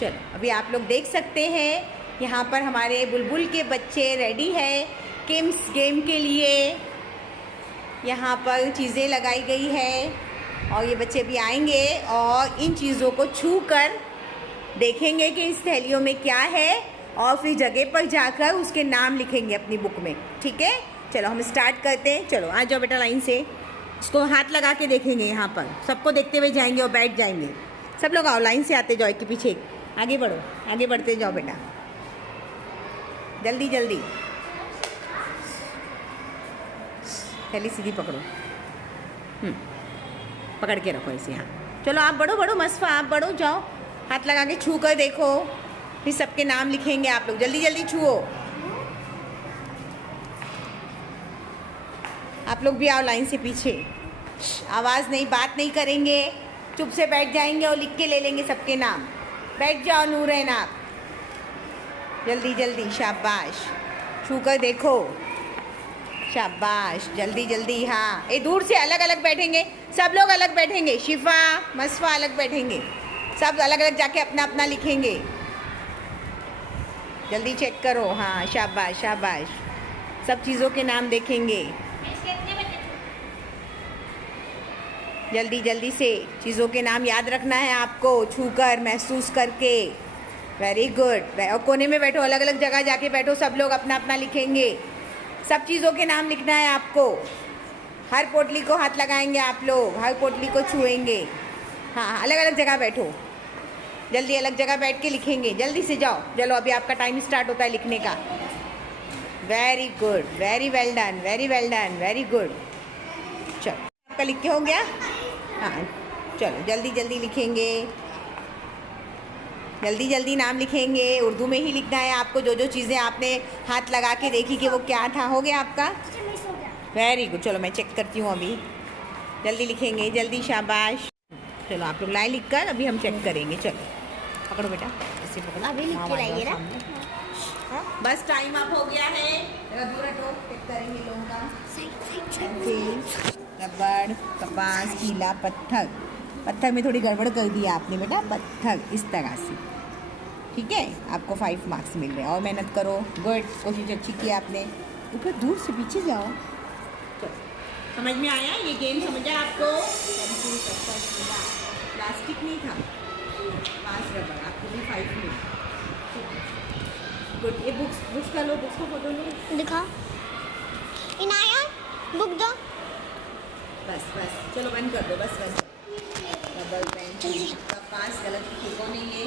चलो अभी आप लोग देख सकते हैं यहाँ पर हमारे बुलबुल के बच्चे रेडी है किम्स गेम के लिए। यहाँ पर चीज़ें लगाई गई है और ये बच्चे भी आएंगे और इन चीज़ों को छू कर देखेंगे कि इस थैलियों में क्या है और फिर जगह पर जाकर उसके नाम लिखेंगे अपनी बुक में। ठीक है, चलो हम स्टार्ट करते हैं। चलो आ जाओ बेटा लाइन से। इसको हाथ लगा के देखेंगे, यहाँ पर सबको देखते हुए जाएंगे और बैठ जाएंगे। सब लोग आओ, लाइन से आते जाओ, एक के पीछे आगे बढ़ो, आगे बढ़ते जाओ बेटा, जल्दी जल्दी। थैली सीधी पकड़ो, पकड़ के रखो इसे। हाँ चलो आप बढ़ो बढ़ो मसफ़ा, आप बढ़ो, जाओ हाथ लगा के छू कर देखो, फिर सबके नाम लिखेंगे आप लोग। जल्दी जल्दी छुओ, आप लोग भी आओ लाइन से पीछे। आवाज़ नहीं, बात नहीं करेंगे, चुप से बैठ जाएंगे और लिख के ले लेंगे सबके नाम। बैठ जाओ नूरैन आप, जल्दी जल्दी, शाबाश। छू कर देखो, शाबाश, जल्दी जल्दी। हाँ ये दूर से अलग अलग बैठेंगे, सब लोग अलग बैठेंगे। शिफा मसफ़ा अलग बैठेंगे, सब अलग अलग जाके अपना अपना लिखेंगे। जल्दी चेक करो। हाँ शाबाश शाबाश, सब चीज़ों के नाम देखेंगे। जल्दी जल्दी से चीज़ों के नाम याद रखना है आपको, छूकर महसूस करके। Very good. और कोने में बैठो, अलग अलग जगह जाके बैठो, सब लोग अपना अपना लिखेंगे। सब चीज़ों के नाम लिखना है आपको। हर पोटली को हाथ लगाएंगे आप लोग, हर पोटली को छुएंगे। हाँ अलग अलग जगह बैठो, जल्दी अलग जगह बैठ के लिखेंगे। जल्दी से जाओ, चलो अभी आपका टाइम स्टार्ट होता है लिखने का। Very good, very well done, very well done, very good. चलो आपका लिख के हो गया। हाँ चलो जल्दी जल्दी लिखेंगे, जल्दी जल्दी नाम लिखेंगे। उर्दू में ही लिखना है आपको, जो जो चीज़ें आपने हाथ लगा के देखी कि वो क्या था। हो गया आपका? Very good. चलो मैं चेक करती हूँ अभी। जल्दी लिखेंगे, जल्दी, शाबाश। चलो आप लोग लाइन लिख कर अभी हम चेक करेंगे। चलो पकड़ो बेटा, ऐसे पकड़ो, अभी लिख के लाइए ना। बस टाइम अप हो गया है, दूर हटो, चेक करेंगे लोगों का। रबड़, कपास, गीला, पत्थर। पत्थर में थोड़ी गड़बड़ कर दी आपने बेटा, पत्थर इस तरह से। ठीक है, आपको 5 मार्क्स मिल रहे हैं और मेहनत करो। गुड, कोशिश अच्छी की आपने। ऊपर दूर से पीछे जाओ। चलो समझ में आया ये गेम? समझा आपको? प्लास्टिक नहीं था, 5 रबड़, आपको भी 5 मिले। गुड। ये बुक्स का लो, बुक्स को फोटो लो, दिखा। इनाया बुक दो। बस बस चलो बंद कर दो, बस बस। रबड़, पेंसिल, कपास गलत लिखो नहीं है।